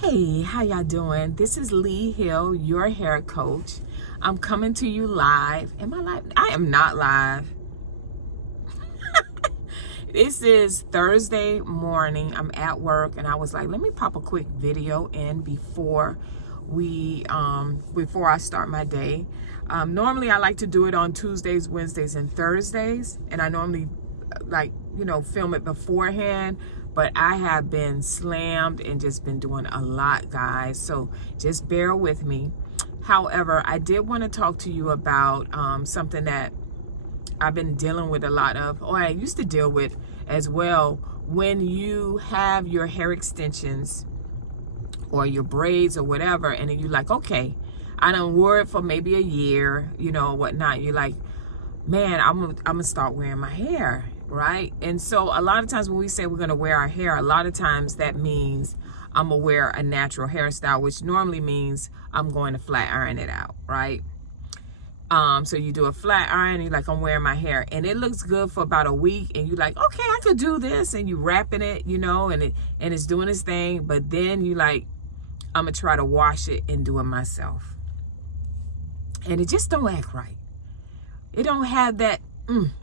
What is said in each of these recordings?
Hey, how y'all doing? This is Lee Hill, your hair coach. I'm coming to you live. Am I live? I am not live. This is Thursday morning. I'm at work and I was like, let me pop a quick video in before I start my day. Normally I like to do it on Tuesdays, Wednesdays, and Thursdays, and I normally film it beforehand, but I have been slammed and just been doing a lot, guys, so just bear with me. However, I did want to talk to you about something that I've been dealing with a lot of, or I used to deal with as well. When you have your hair extensions or your braids or whatever, and then you're like, okay, I done wore it for maybe a year, whatnot. You're like, man, I'm gonna start wearing my hair, right? And so a lot of times when we say we're gonna wear our hair, a lot of times that means I'm gonna wear a natural hairstyle, which normally means I'm going to flat iron it out, right? So you do a flat iron, you're like, I'm wearing my hair, and it looks good for about a week, and you're like, okay, I could do this, and you wrapping it, and it's doing its thing, but then you like, I'm gonna try to wash it and do it myself, and it just don't act right. It don't have that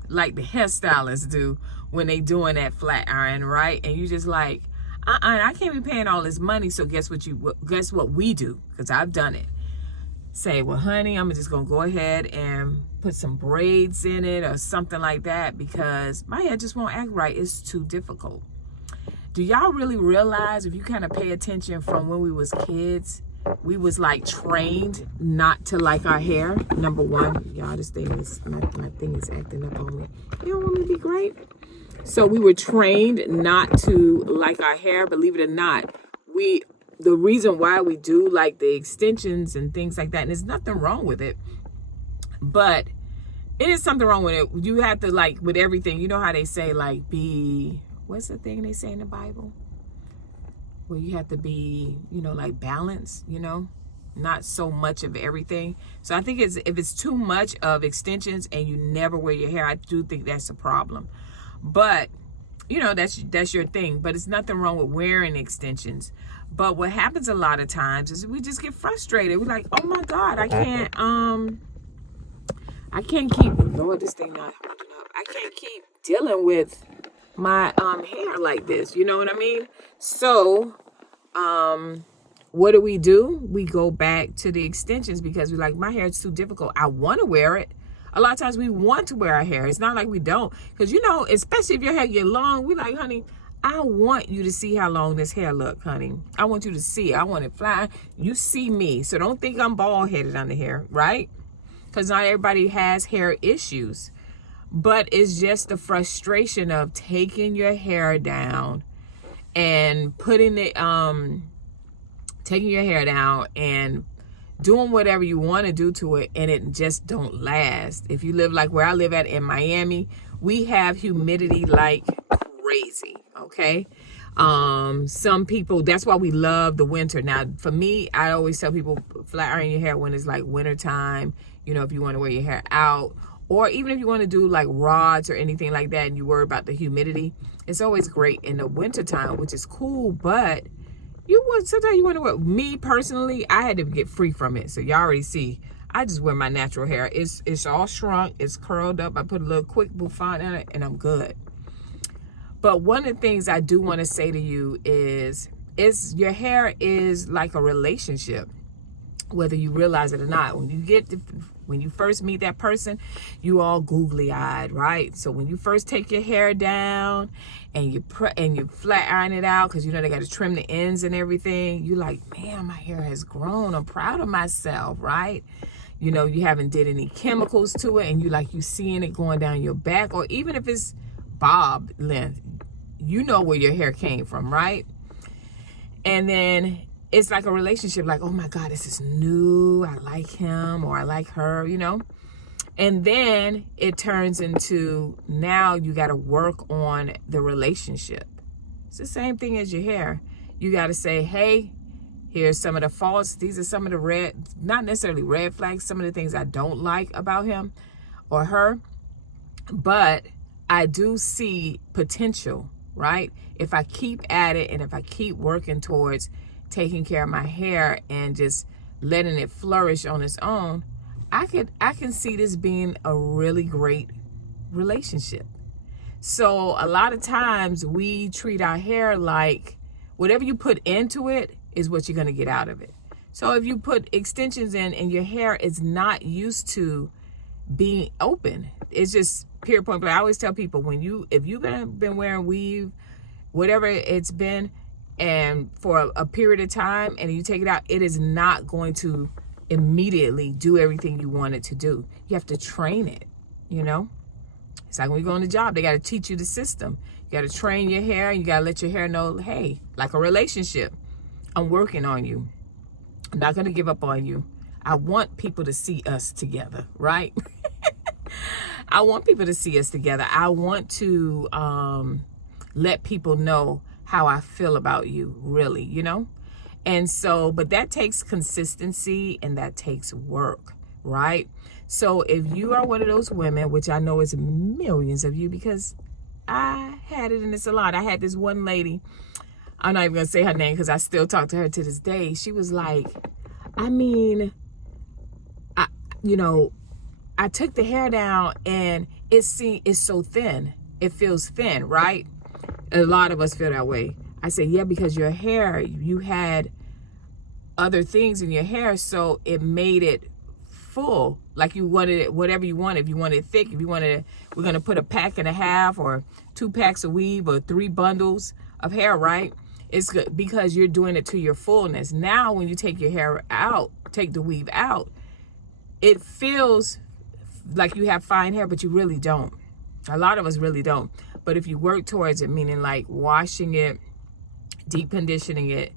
like the hairstylists do when they doing that flat iron, right? And you just like, I can't be paying all this money. So guess what we do? Because I've done it. Say, well, honey, I'm just gonna go ahead and put some braids in it or something like that because my hair just won't act right. It's too difficult. Do y'all really realize, if you kind of pay attention, from when we was kids, we was like trained not to like our hair? Number one, y'all, this thing is, my thing is acting up on me. You don't want me to be great? So we were trained not to like our hair. Believe it or not, the reason why we do like the extensions and things like that, and there's nothing wrong with it, but it is something wrong with it. You have to, like with everything, you know how they say, like, what's the thing they say in the Bible? Where you have to be, like balanced, not so much of everything. So I think if it's too much of extensions and you never wear your hair, I do think that's a problem. But, that's your thing. But it's nothing wrong with wearing extensions. But what happens a lot of times is we just get frustrated. We're like, oh my God, I can't keep, Lord, this thing not holding up. I can't keep dealing with my hair like this, you know what I mean? So what do? We go back to the extensions because we're like, my hair is too difficult. I want to wear it. A lot of times we want to wear our hair. It's not like we don't, because especially if your hair get long, we like, honey, I want you to see how long this hair look, honey. I want you to see it. I want it fly. You see me, so don't think I'm bald headed under here, right? Because not everybody has hair issues. But it's just the frustration of taking your hair down and taking your hair down and doing whatever you want to do to it, and it just don't last. If you live like where I live at in Miami, we have humidity like crazy, okay? Some people, that's why we love the winter. Now, for me, I always tell people, flat iron your hair when it's like winter time, if you want to wear your hair out, or even if you want to do like rods or anything like that and you worry about the humidity, it's always great in the winter time, which is cool. But sometimes you want to wear, me personally, I had to get free from it. So y'all already see, I just wear my natural hair. It's all shrunk, it's curled up. I put a little quick bouffant in it and I'm good. But one of the things I do want to say to you is your hair is like a relationship, whether you realize it or not. When you first meet that person, you all googly-eyed, right? So when you first take your hair down and you flat iron it out, because they got to trim the ends and everything, you're like, man, my hair has grown. I'm proud of myself, right? You haven't did any chemicals to it, and you seeing it going down your back, or even if it's bob length, where your hair came from, right? And then it's like a relationship, like, oh my God, this is new. I like him or I like her, And then it turns into, now you got to work on the relationship. It's the same thing as your hair. You got to say, hey, here's some of the faults. These are some of the not necessarily red flags, some of the things I don't like about him or her. But I do see potential, right? If I keep at it and if I keep working towards taking care of my hair and just letting it flourish on its own, I can see this being a really great relationship. So a lot of times we treat our hair like whatever you put into it is what you're going to get out of it. So if you put extensions in and your hair is not used to being open, it's just pure point blank. I always tell people, if you've been wearing weave, whatever it's been, and for a period of time, and you take it out, it is not going to immediately do everything you want it to do. You have to train it, you know? It's like when you go on the job, they got to teach you the system. You got to train your hair. You got to let your hair know, hey, like a relationship, I'm working on you. I'm not going to give up on you. I want people to see us together, right? I want people to see us together. I want to let people know how I feel about you, really, you know? And so, but that takes consistency and that takes work, right? So if you are one of those women, which I know is millions of you, because I had it in the salon. I had this one lady, I'm not even going to say her name because I still talk to her to this day. She was like, I mean, I took the hair down and it's so thin. It feels thin, right? A lot of us feel that way. I said, yeah, because your hair, you had other things in your hair, so it made it full. Like you wanted it, whatever you wanted. If you wanted it thick, if you wanted it, we're going to put a pack and a half or 2 packs of weave or 3 bundles of hair, right? It's good because you're doing it to your fullness. Now, when you take your hair out, take the weave out, it feels like you have fine hair, but you really don't. A lot of us really don't. But if you work towards it, meaning like washing it, deep conditioning it,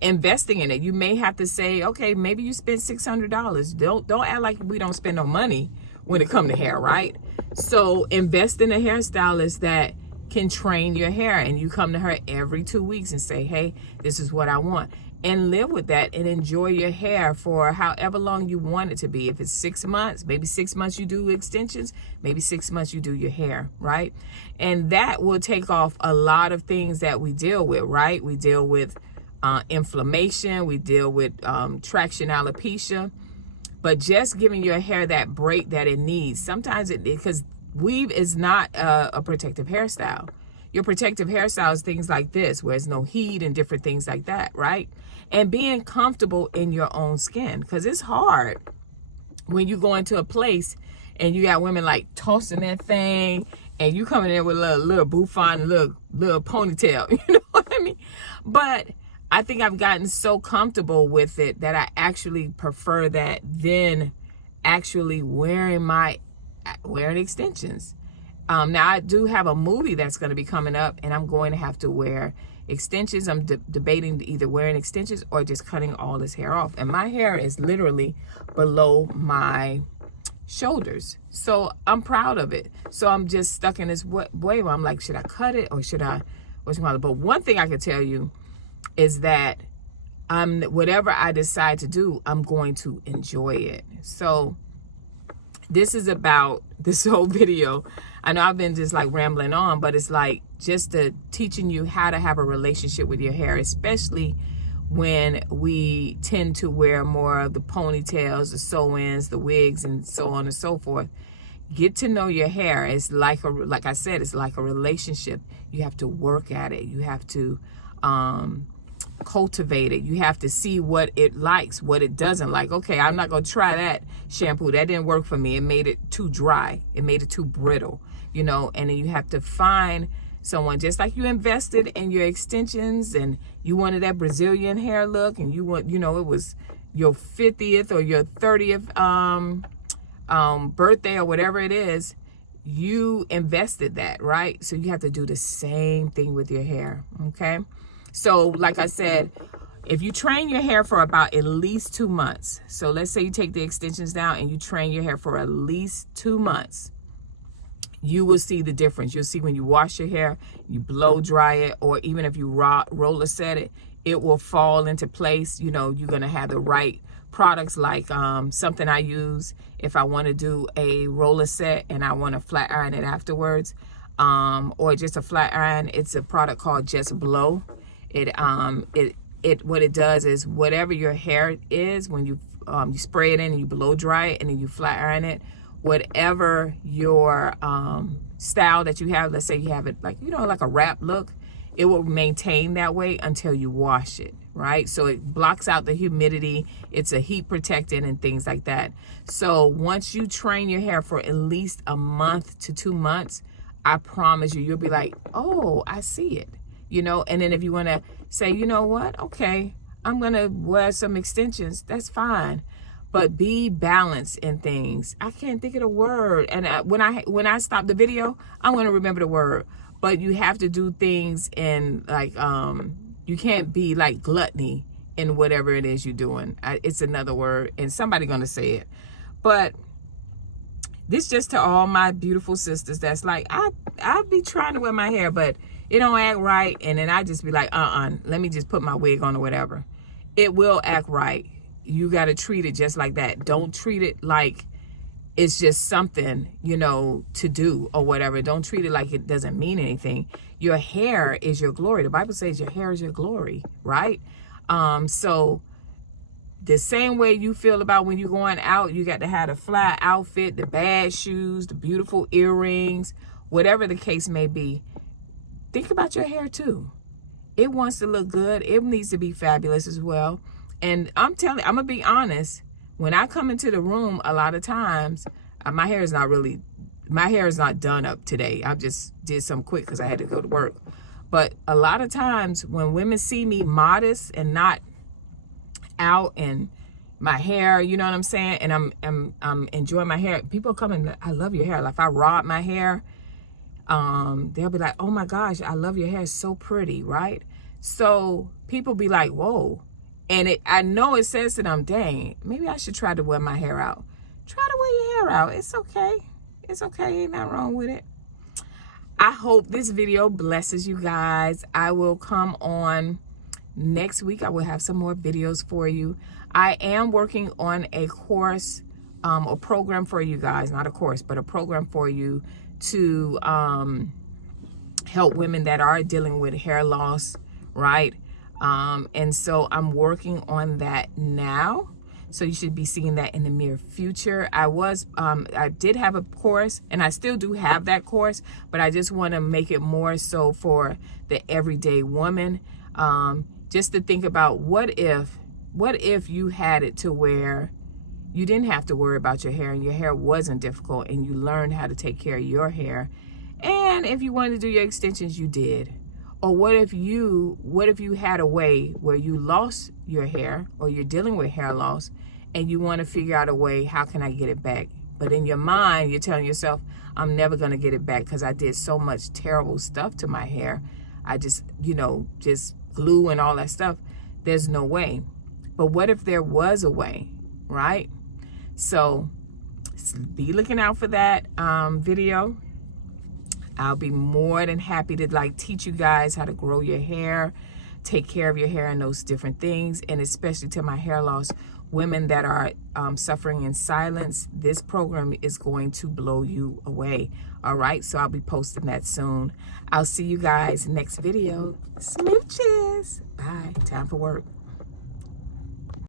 investing in it, you may have to say, okay, maybe you spend $600. Don't act like we don't spend no money when it comes to hair, right? So invest in a hairstylist that can train your hair, and you come to her every 2 weeks and say, hey, this is what I want, and live with that and enjoy your hair for however long you want it to be. If it's 6 months, maybe 6 months you do extensions, maybe 6 months you do your hair, right? And that will take off a lot of things that we deal with, right? We deal with inflammation, we deal with traction alopecia, but just giving your hair that break that it needs. Sometimes because weave is not a protective hairstyle. Your protective hairstyle is things like this, where there's no heat and different things like that, right? And being comfortable in your own skin, because it's hard when you go into a place and you got women like tossing that thing, and you coming in with a little bouffant, little ponytail, you know what I mean? But I think I've gotten so comfortable with it that I actually prefer that than actually wearing extensions. Now I do have a movie that's going to be coming up, and I'm going to have to wear extensions. I'm debating either wearing extensions or just cutting all this hair off. And my hair is literally below my shoulders. So I'm proud of it. So I'm just stuck in this way where I'm like, should I cut it or should I, but one thing I can tell you is that whatever I decide to do, I'm going to enjoy it. So this is about this whole video. I know I've been just like rambling on, but it's like just teaching you how to have a relationship with your hair, especially when we tend to wear more of the ponytails, the sew-ins, the wigs, and so on and so forth. Get to know your hair. It's like I said, it's like a relationship. You have to work at it. You have to cultivate it. You have to see what it likes, what it doesn't like. Okay, I'm not going to try that shampoo. That didn't work for me. It made it too dry. It made it too brittle, you know, and then you have to find someone, just like you invested in your extensions and you wanted that Brazilian hair look, and you want, you know, it was your 50th or your 30th birthday or whatever it is, you invested that, right? So you have to do the same thing with your hair, okay? So like I said, if you train your hair for about at least 2 months, so let's say you take the extensions down and you train your hair for at least 2 months, you will see the difference. You'll see when you wash your hair, you blow dry it, or even if you roller set it, it will fall into place. You know, you're going to have the right products, like something I use if I want to do a roller set and I want to flat iron it afterwards, or just a flat iron. It's a product called Just Blow. It what it does is whatever your hair is, when you spray it in and you blow dry it and then you flat iron it, whatever your style that you have, let's say you have it like, you know, like a wrap look, it will maintain that way until you wash it, right? So it blocks out the humidity, it's a heat protectant and things like that. So once you train your hair for at least a month to 2 months, I promise you, you'll be like, oh, I see it, you know. And then if you want to say, you know what, okay, I'm gonna wear some extensions, that's fine, but be balanced in things. I can't think of the word, and when I stop the video, I'm gonna remember the word. But you have to do things in like you can't be like gluttony in whatever it is you're doing. It's another word, and somebody gonna say it. But this just to all my beautiful sisters that's like, I be trying to wear my hair, but it don't act right, and then I just be like, let me just put my wig on or whatever. It will act right. You got to treat it just like that. Don't treat it like it's just something, you know, to do or whatever. Don't treat it like it doesn't mean anything. Your hair is your glory. The Bible says your hair is your glory, right? So the same way you feel about when you're going out, you got to have the fly outfit, the bad shoes, the beautiful earrings, whatever the case may be. Think about your hair too. It wants to look good. It needs to be fabulous as well. And I'm going to be honest. When I come into the room, a lot of times, my hair is not done up today. I just did some quick because I had to go to work. But a lot of times when women see me modest and not out and my hair, you know what I'm saying? And I'm enjoying my hair. People come and, I love your hair. Like if I rod my hair, they'll be like, oh my gosh, I love your hair. It's so pretty, right? So people be like, whoa. And I know it says to them, dang, maybe I should try to wear my hair out. Try to wear your hair out. It's okay. It's okay. Ain't nothing wrong with it. I hope this video blesses you guys. I will come on next week. I will have some more videos for you. I am working on a course, a program for you guys. Not a course, but a program for you to help women that are dealing with hair loss, right? And so I'm working on that now. So you should be seeing that in the near future. I did have a course, and I still do have that course, but I just want to make it more so for the everyday woman. Just to think about what if you had it to where you didn't have to worry about your hair and your hair wasn't difficult and you learned how to take care of your hair. And if you wanted to do your extensions, you did. Or what if you had a way where you lost your hair or you're dealing with hair loss and you want to figure out a way, how can I get it back? But in your mind, you're telling yourself, I'm never going to get it back because I did so much terrible stuff to my hair. I just, just glue and all that stuff. There's no way. But what if there was a way, right? So be looking out for that video. I'll be more than happy to teach you guys how to grow your hair, take care of your hair and those different things. And especially to my hair loss women that are suffering in silence, this program is going to blow you away. All right, so I'll be posting that soon. I'll see you guys next video. Smooches. Bye. Time for work.